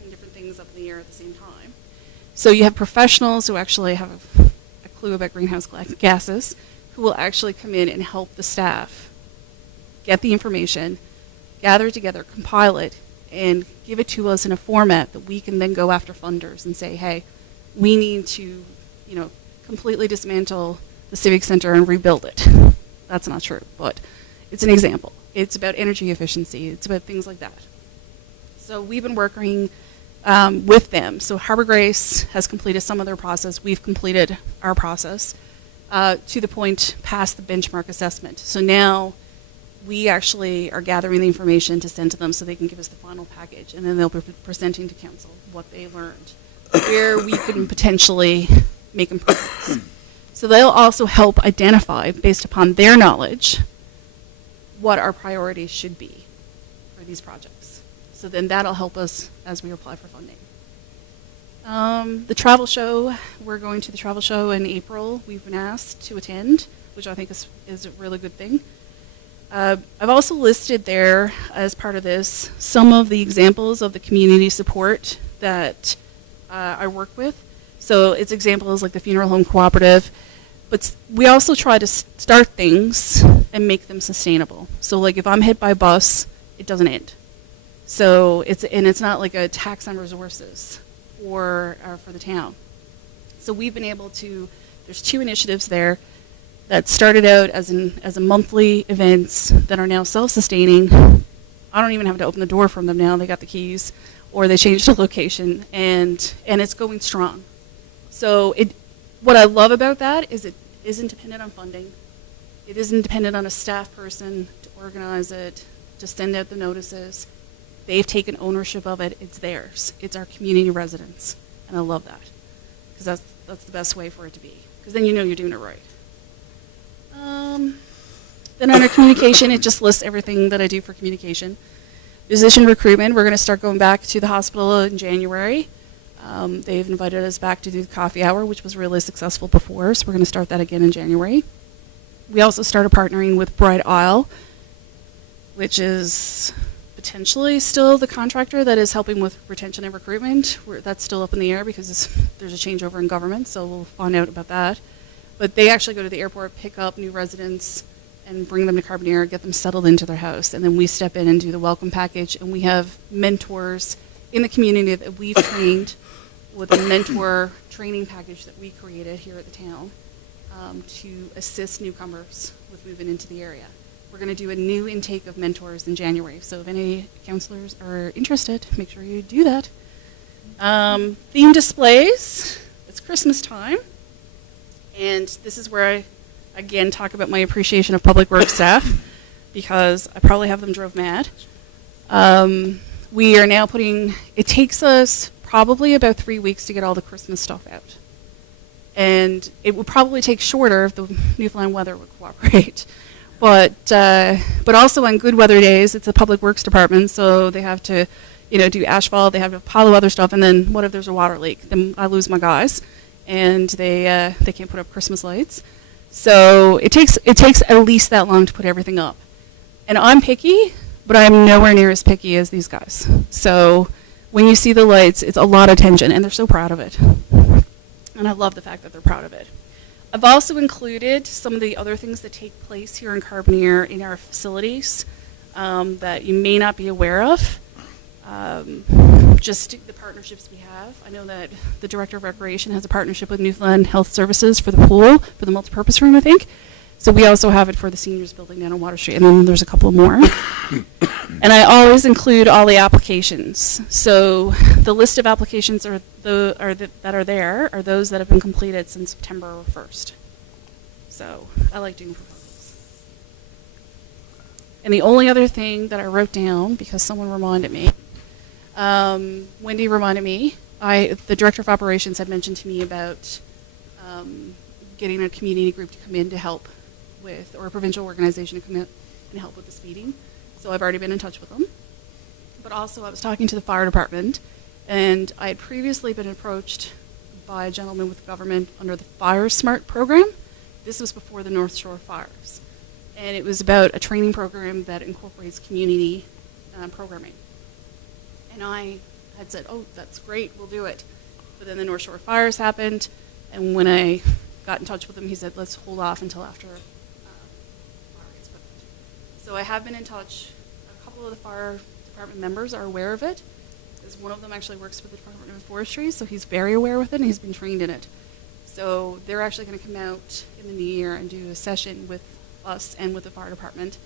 10 different things up in the air at the same time. So you have professionals who actually have a clue about greenhouse gases who will actually come in and help the staff get the information, gather it together, compile it, and give it to us in a format that we can then go after funders and say, hey, we need to, you know, completely dismantle the Civic Center and rebuild it. That's not true, but it's an example. It's about energy efficiency. It's about things like that. So we've been working with them. So Harbor Grace has completed some of their process. We've completed our process to the point past the benchmark assessment. So now we actually are gathering the information to send to them so they can give us the final package, and then they'll be presenting to council what they learned, where we can potentially make improvements. So they'll also help identify, based upon their knowledge, what our priorities should be for these projects. So then that'll help us as we apply for funding. The travel show, we're going to the travel show in April. We've been asked to attend, which I think is a really good thing. I've also listed there, as part of this, some of the examples of the community support that I work with. So it's examples like the Funeral Home Cooperative, but we also try to start things and make them sustainable. So like if I'm hit by a bus, it doesn't end. So it's not like a tax on resources for the town. So we've been able to, there's 2 initiatives there that started out as a monthly events that are now self-sustaining. I don't even have to open the door from them now. They got the keys, or they changed the location, and it's going strong. So what I love about that is it isn't dependent on funding. It isn't dependent on a staff person to organize it, to send out the notices. They've taken ownership of it. It's theirs. It's our community residents, and I love that because that's the best way for it to be. Because then you know you're doing it right. Then under communication, it just lists everything that I do for communication. Physician recruitment, we're going to start going back to the hospital in January. They've invited us back to do the coffee hour, which was really successful before, so we're going to start that again in January. We also started partnering with Bright Isle, which is potentially still the contractor that is helping with retention and recruitment. That's still up in the air because there's a changeover in government, so we'll find out about that. But they actually go to the airport, pick up new residents, and bring them to Carbonear, get them settled into their house. And then we step in and do the welcome package. And we have mentors in the community that we've trained, with a mentor training package that we created here at the town to assist newcomers with moving into the area. We're going to do a new intake of mentors in January, so if any counselors are interested, make sure you do that. Theme displays. It's Christmas time, and this is where I, again, talk about my appreciation of public works staff, because I probably have them drove mad. We are now putting, it takes us probably about 3 weeks to get all the Christmas stuff out. And it would probably take shorter if the Newfoundland weather would cooperate. But also on good weather days, it's the public works department, so they have to, do asphalt, they have to pile of other stuff, and then what if there's a water leak? Then I lose my guys, and they can't put up Christmas lights. So it takes at least that long to put everything up. And I'm picky, but I'm nowhere near as picky as these guys. So when you see the lights, it's a lot of attention, and they're so proud of it. And I love the fact that they're proud of it. I've also included some of the other things that take place here in Carbonear in our facilities that you may not be aware of. Just the partnerships we have. I know that the Director of Recreation has a partnership with Newfoundland Health Services for the pool, for the multipurpose room, I think. So we also have it for the seniors building down on Water Street, and then there's a couple more. And I always include all the applications. So the list of applications that are there are those that have been completed since September 1st. So I like doing proposals. And the only other thing that I wrote down, because someone reminded me, Wendy reminded me, the Director of Operations had mentioned to me about getting a community group to come in to help with, or a provincial organization to come in and help with the speeding. So I've already been in touch with them. But also I was talking to the fire department, and I had previously been approached by a gentleman with the government under the Fire Smart program. This was before the North Shore fires. And it was about a training program that incorporates community programming. And I had said, oh, that's great, we'll do it. But then the North Shore fires happened, and when I got in touch with him, he said, let's hold off until after fire gets put out. So I have been in touch. A couple of the fire department members are aware of it, because one of them actually works for the Department of Forestry, so he's very aware with it, and he's been trained in it. So they're actually going to come out in the new year and do a session with us and with the fire department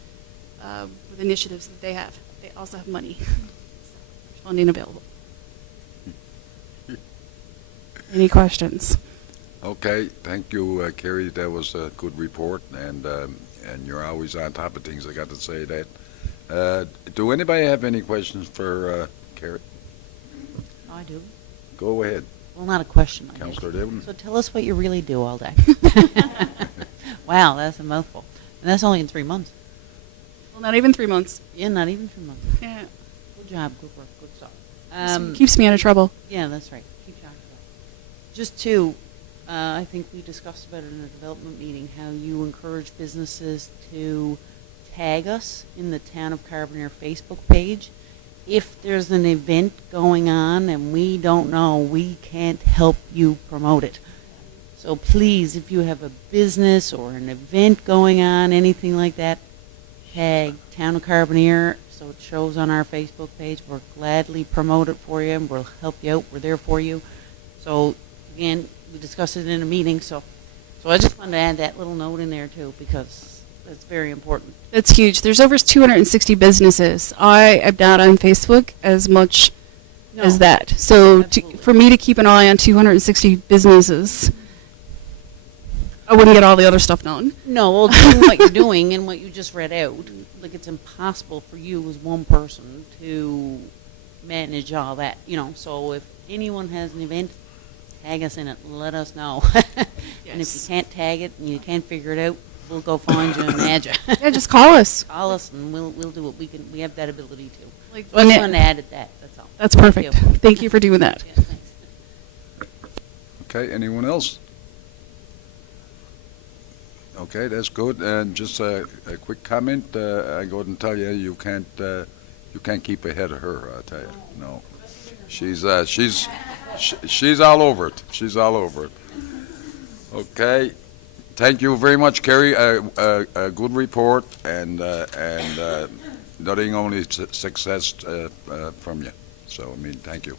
with initiatives that they have. They also have money. There's funding available. Any questions? Okay, thank you, Carrie. That was a good report, and you're always on top of things. I got to say that. Do anybody have any questions for Carrie? I do. Go ahead, Well, not a question. I guess. Councillor Devlin. So tell us what you really do all day. Wow, that's a mouthful. And that's only in 3 months. Well, not even 3 months. Yeah, not even 3 months. Yeah. Good job, good work, good stuff. Keeps me out of trouble. Yeah, that's right. Keep track of that. Just two, I think we discussed about it in a development meeting, how you encourage businesses to tag us in the Town of Carbonear Facebook page. If there's an event going on and we don't know, we can't help you promote it. So please, if you have a business or an event going on, anything like that, tag Town of Carbonear so it shows on our Facebook page. We'll gladly promote it for you, and we'll help you out. We're there for you. So again, we discussed it in a meeting, so I just wanted to add that little note in there too, because that's very important. That's huge. There's over 260 businesses. I am not on Facebook as much as that. So for me to keep an eye on 260 businesses, I wouldn't get all the other stuff done. No, well, doing what you're doing and what you just read out, like it's impossible for you as one person to manage all that, So if anyone has an event, tag us in it. Let us know. And if you can't tag it and you can't figure it out, we'll go find you and add you. Yeah, just call us. Call us and we'll do what we can. We have that ability to. Like, I just wanted to add that. That's all. That's perfect. Thank you for doing that. Yeah, thanks. Okay, anyone else? Okay, that's good. And just a quick comment. I go and tell you, you can't keep ahead of her. I tell you, no. She's all over it. She's all over it. Okay. Thank you very much, Kerry. A good report and nothing only, success from you. So, thank you.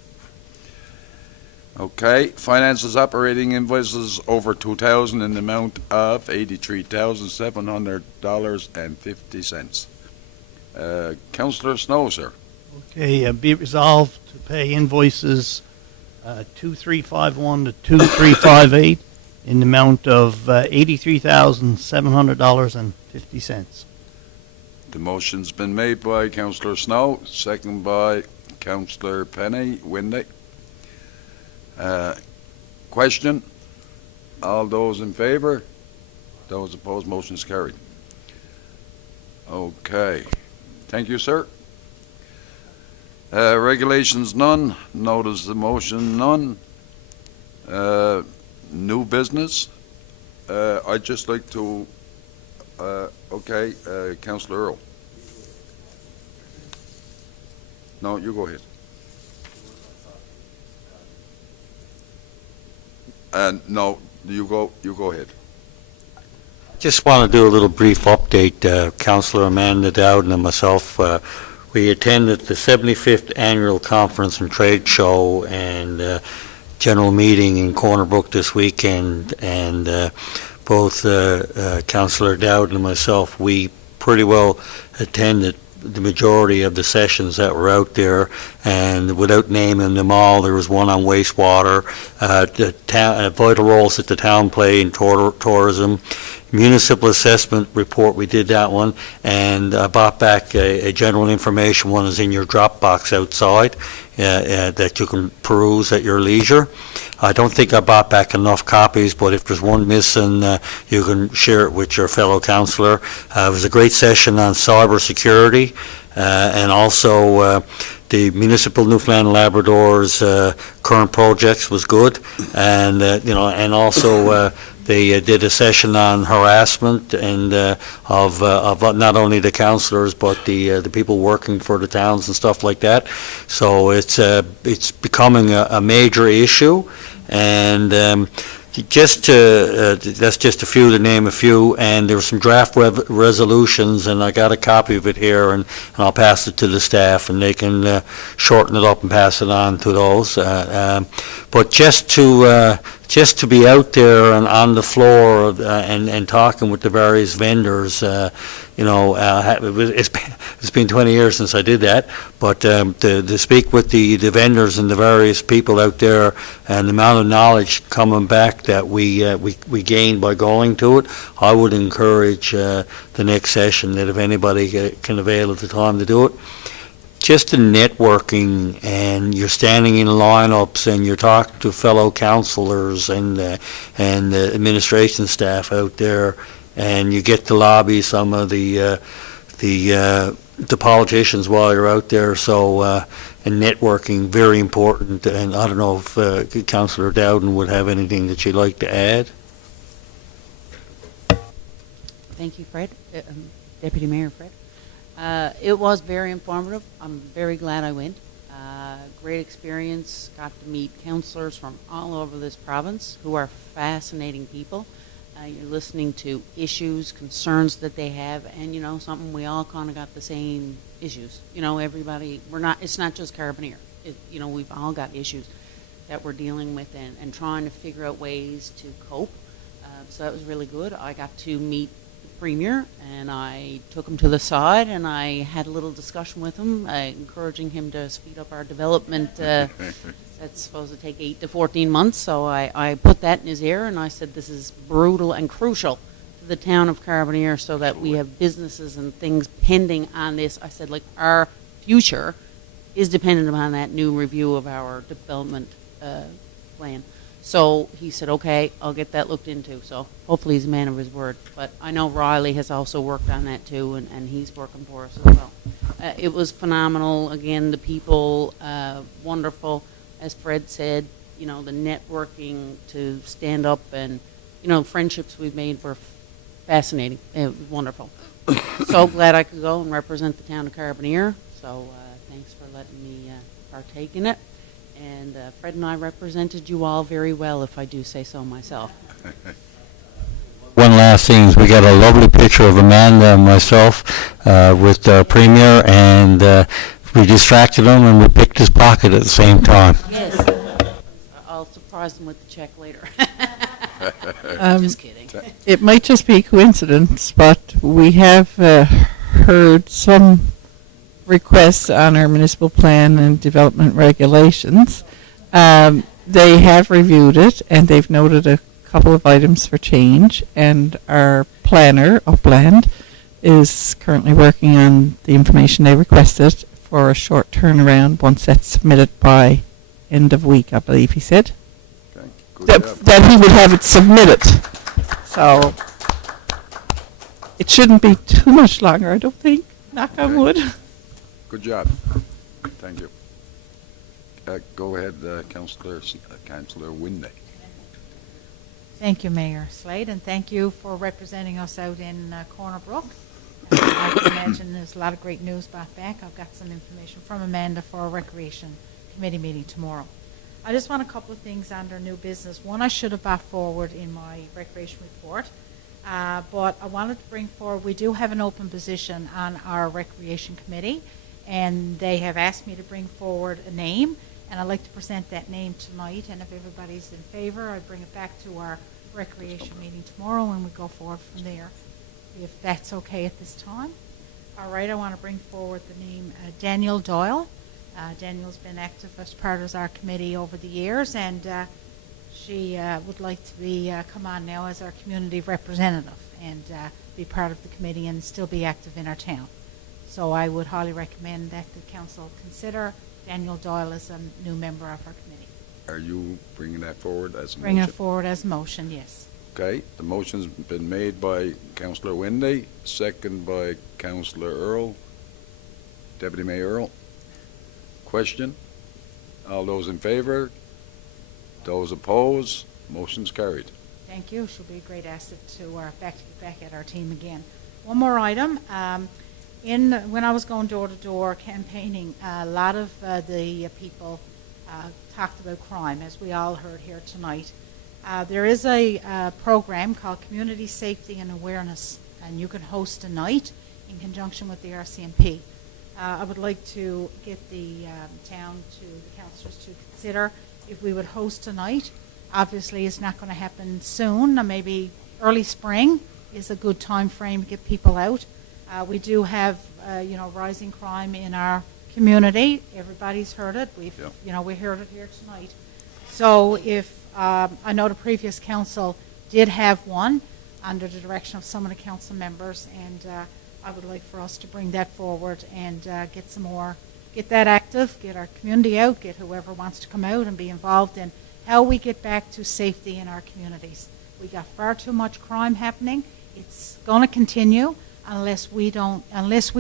Okay, finances operating invoices over 2,000 in the amount of $83,700.50. Councillor Snow, sir. Okay, be it resolved to pay invoices 2351 to 2358 in the amount of $83,700.50. The motion's been made by Councillor Snow, second by Councillor Penny Windy. Question? All those in favour? Those opposed, motion is carried. Okay. Thank you, sir. Regulations, none. Notice the motion, none. New business. I'd just like to, Councillor Earl. No, you go ahead. No, you go ahead. Just want to do a little brief update. Councillor Amanda Dowden and myself, we attended the 75th Annual Conference and Trade Show and general meeting in Corner Brook this weekend, and both Councillor Dowden and myself, we pretty well attended the majority of the sessions that were out there, and without naming them all, there was one on wastewater, the vital roles that the town play in tourism, municipal assessment report, we did that one, and I bought back a general information one is in your Dropbox outside that you can peruse at your leisure. I don't think I bought back enough copies, but if there's one missing, you can share it with your fellow councillor. It was a great session on cyber security, and also the Municipal Newfoundland and Labrador's current projects was good, and and also they did a session on harassment and of not only the councillors but the people working for the towns and stuff like that. So it's becoming a major issue, and that's just a few to name a few. And there were some draft resolutions, and I got a copy of it here, and I'll pass it to the staff, and they can shorten it up and pass it on to those. But just to be out there and on the floor and talking with the various vendors, it's been 20 years since I did that, but to speak with the vendors and the various people out there and the amount of knowledge coming back that we gained by going to it, I would encourage the next session that if anybody can avail of the time to do it, just the networking, and you're standing in lineups and you're talking to fellow councillors and administration staff out there, and you get to lobby some of the politicians while you're out there. So and networking, very important. And I don't know if Councillor Dowden would have anything that she'd like to add. Thank you, Fred. Deputy Mayor Fred. It was very informative. I'm very glad I went. Great experience. Got to meet councillors from all over this province who are fascinating people. You're listening to issues, concerns that they have, and something, we all kind of got the same issues. Everybody, it's not just Carbonear. We've all got issues that we're dealing with and trying to figure out ways to cope. So that was really good. I got to meet Premier, and I took him to the side and I had a little discussion with him, encouraging him to speed up our development. That's supposed to take 8 to 14 months, so I put that in his ear and I said this is brutal and crucial to the town of Carbonear, so that we have businesses and things pending on this. I said, our future is dependent upon that new review of our development plan. So he said, okay, I'll get that looked into. So hopefully he's a man of his word. But I know Riley has also worked on that too, and he's working for us as well. It was phenomenal. Again, the people, wonderful. As Fred said, the networking to stand up, and, friendships we've made were fascinating. It was wonderful. So glad I could go and represent the town of Carbonear. So thanks for letting me partake in it. And Fred and I represented you all very well, if I do say so myself. One last thing is we got a lovely picture of Amanda and myself with the Premier, and we distracted him and we picked his pocket at the same time. Yes. I'll surprise them with the check later. Um, Just kidding. It might just be coincidence, but we have heard some requests on our municipal plan and development regulations. They have reviewed it, and they've noted a couple of items for change, and our planner, Upland, is currently working on the information they requested for a short turnaround once that's submitted by end of week, I believe he said. Okay, good That, job. that he would have it submitted. So it shouldn't be too much longer, I don't think. Knock on Okay. wood. Good job. Thank you. Go ahead, Councillor Windy. Thank you, Mayor Slade, and thank you for representing us out in Corner Brook. I can imagine there's a lot of great news brought back. I've got some information from Amanda for a Recreation Committee meeting tomorrow. I just want a couple of things under new business. One I should have brought forward in my Recreation report, but I wanted to bring forward, we do have an open position on our Recreation Committee, and they have asked me to bring forward a name, and I'd like to present that name tonight, and if everybody's in favor, I'd bring it back to our Recreation meeting tomorrow, and we go forward from there, if that's okay at this time. All right, I want to bring forward the name Daniel Doyle. Daniel's been active as part of our committee over the years, and she would like to be come on now as our community representative and be part of the committee and still be active in our town. So I would highly recommend that the council consider Daniel Doyle as a new member of our committee. Are you bringing that forward as a Bring it motion? forward as motion, yes. Okay, the motion's been made by Councillor Windy, second by Councillor Earl. Deputy Mayor Earl. Question? All those in favor? Those opposed? Motion's carried. Thank you. She'll be a great asset to back at our team again. One more item. When I was going door to door campaigning, a lot of the people talked about crime, as we all heard here tonight. There is a program called Community Safety and Awareness, and you can host a night in conjunction with the RCMP. I would like to get the town to the councillors to consider if we would host a night. Obviously, it's not going to happen soon. Maybe early spring is a good time frame to get people out. We do have, rising crime in our community. Everybody's heard it. We heard it here tonight. So if I know the previous council did have one under the direction of some of the council members, and I would like for us to bring that forward and get that active, get our community out, get whoever wants to come out and be involved in how we get back to safety in our communities. We got far too much crime happening. It's going to continue unless we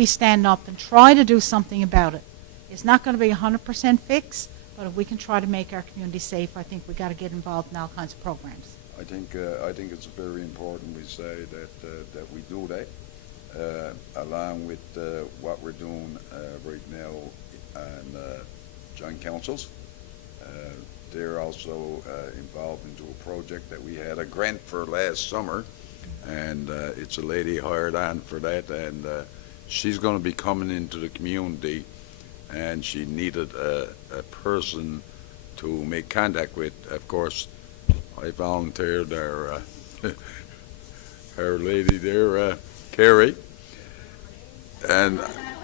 stand up and try to do something about it. It's not going to be 100% fixed, but if we can try to make our community safe, I think we got to get involved in all kinds of programs. I think it's very important we say that we do that, along with what we're doing right now on joint councils. They're also involved into a project that we had a grant for last summer, and it's a lady hired on for that, and she's going to be coming into the community, and she needed a person to make contact with. Of course, I volunteered our lady there, Carrie, and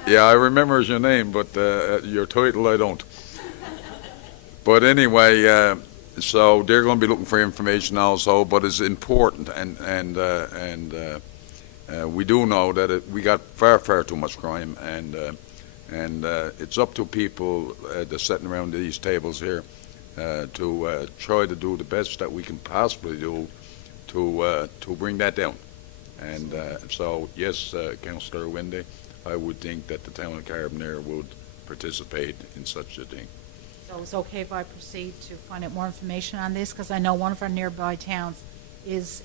yeah, I remember your name, but your title I don't. But anyway, so they're going to be looking for information also, but it's important, and we do know that we got far too much crime, and it's up to people that's sitting around these tables here to try to do the best that we can possibly do to bring that down. And so, yes, Councillor Windy, I would think that the town of Carbonear would participate in such a thing. So it's okay if I proceed to find out more information on this, because I know one of our nearby towns is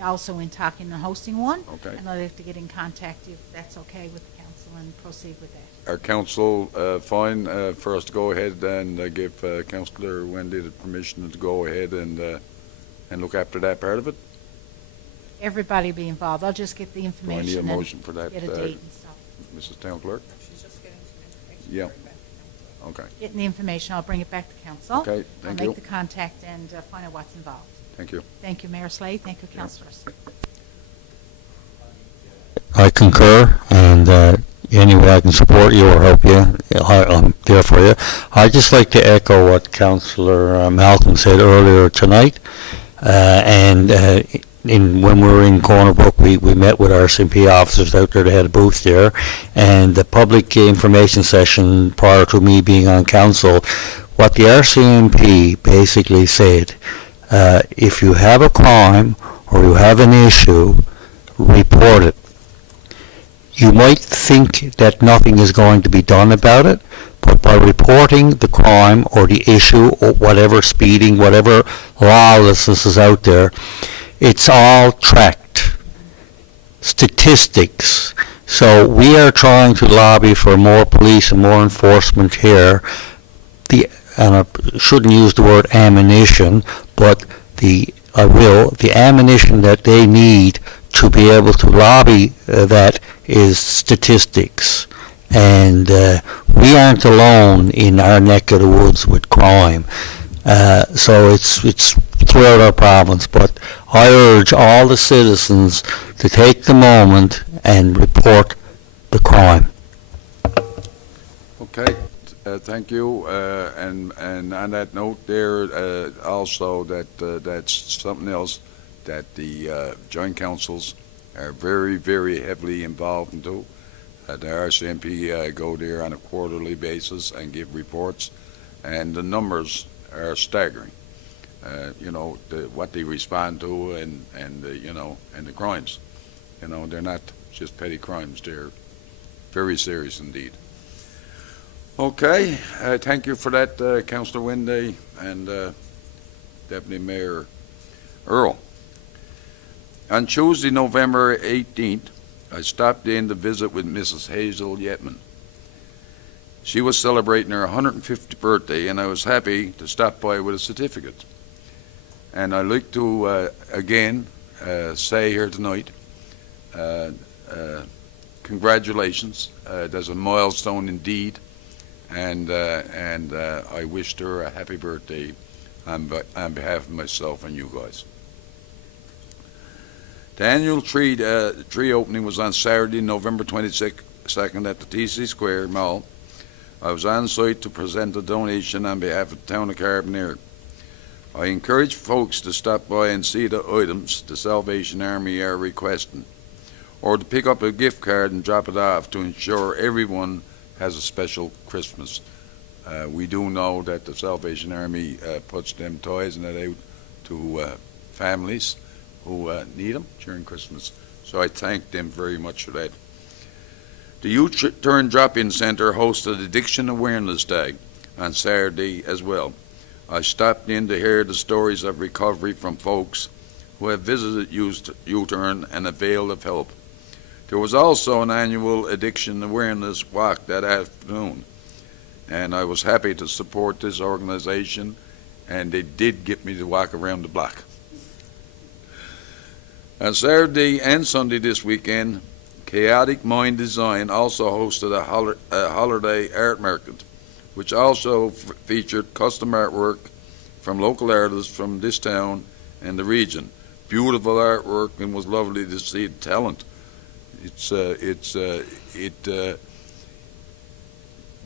also in talking and hosting one. Okay. And I'd like to get in contact if that's okay with the council and proceed with that. Our council fine for us to go ahead and give Councillor Wendy the permission to go ahead and look after that part of it? Everybody be involved. I'll just get the Do I information need a and motion for that, get a date and stuff. Mrs. Town Clerk? She's just getting some information. Yeah. Okay, getting the information. I'll bring it back to council. okay, thank you. I'll make the contact and find out what's involved. Thank you. Thank you, Mayor Slade. Thank you, councillors. I concur, and any way I can support you or help you, I'm there for you. I'd just like to echo what Councillor Malcolm said earlier tonight. When we were in Corner Brook, we met with our SMP officers out there. They had a booth there, and the public information session prior to me being on council, what the RCMP basically said, if you have a crime or you have an issue, report it. You might think that nothing is going to be done about it, but by reporting the crime or the issue or whatever, speeding, whatever lawlessness is out there, it's all tracked. Statistics. So we are trying to lobby for more police and more enforcement here. And I shouldn't use the word ammunition, but the ammunition that they need to be able to lobby that is statistics. And we aren't alone in our neck of the woods with crime. So it's throughout our province. But I urge all the citizens to take the moment and report the crime. Okay, thank you. And on that note there, also that's something else that the joint councils are very, very heavily involved into. The RCMP go there on a quarterly basis and give reports, and the numbers are staggering. What they respond to and the crimes. They're not just petty crimes. They're very serious indeed. Okay, thank you for that, Councillor Wenday and Deputy Mayor Earl. On Tuesday, November 18th, I stopped in to visit with Mrs. Hazel Yetman. She was celebrating her 150th birthday, and I was happy to stop by with a certificate. And I'd like to, again, say here tonight, congratulations. There's a milestone indeed, and I wished her a happy birthday on behalf of myself and you guys. The annual tree opening was on Saturday, November 22nd at the TC Square Mall. I was on site to present a donation on behalf of the town of Carbonear. I encourage folks to stop by and see the items the Salvation Army are requesting, or to pick up a gift card and drop it off to ensure everyone has a special Christmas. We do know that the Salvation Army puts them toys and that out to families who need them during Christmas. So I thank them very much for that. The Youth Turn Drop-In Centre hosted Addiction Awareness Day on Saturday as well. I stopped in to hear the stories of recovery from folks who have visited U-Turn and availed of help. There was also an annual Addiction Awareness Walk that afternoon, and I was happy to support this organization, and they did get me to walk around the block. On Saturday and Sunday this weekend, Chaotic Mind Design also hosted a holiday art market, which also featured custom artwork from local artists from this town and the region. Beautiful artwork, and was lovely to see the talent.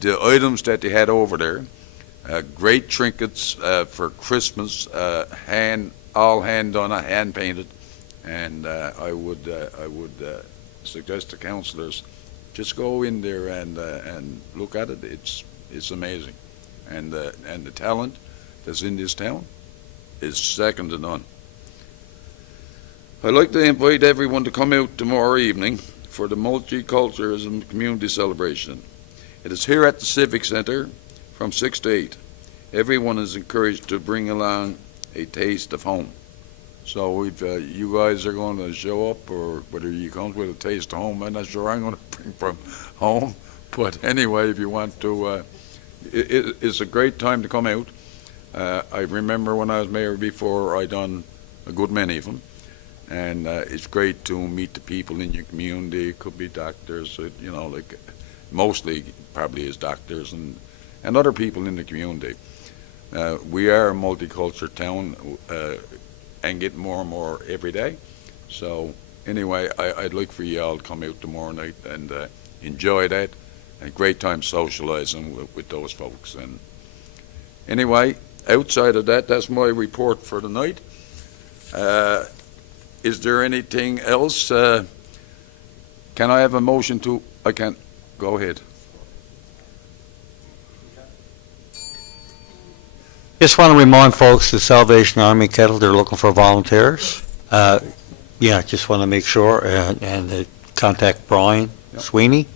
The items that they had over there, great trinkets for Christmas, all hand done, hand painted. And I would suggest to councillors, just go in there and look at it. It's amazing, and the talent that's in this town is second to none. I'd like to invite everyone to come out tomorrow evening for the Multiculturalism Community Celebration. It is here at the Civic Centre from 6 to 8. Everyone is encouraged to bring along a taste of home. So if you guys are going to show up, or whether you come with a taste of home, I'm not sure I'm going to bring from home. But anyway, if you want to, it's a great time to come out. I remember when I was mayor before, I done a good many of them. And it's great to meet the people in your community. It could be doctors, like mostly probably is doctors and and other people in the community. We are a multicultural town and getting more and more every day. So anyway, I'd like for you all to come out tomorrow night and enjoy that. A great time socializing with those folks. And anyway, outside of that, that's my report for the night. Is there anything else? Can I have a motion to? I can't. Go ahead. Just want to remind folks, the Salvation Army Kettle, they're looking for volunteers. Yeah, just want to make sure, and contact Brian Yep. Sweeney.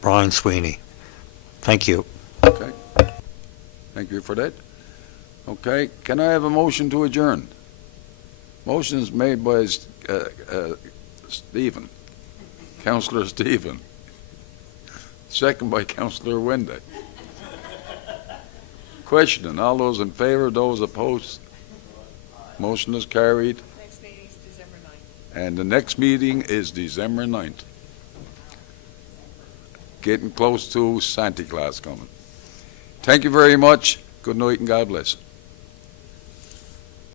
Brian Sweeney. Thank you. Okay. Thank you for that. Okay. Can I have a motion to adjourn? Motion is made by Stephen, Councillor Stephen. Second by Councillor Wende. Questioning. All those in favor, those opposed? Motion is carried. Next meeting is December 9th. And the next meeting is December 9th. Getting close to Santa Claus coming. Thank you very much. Good night and God bless.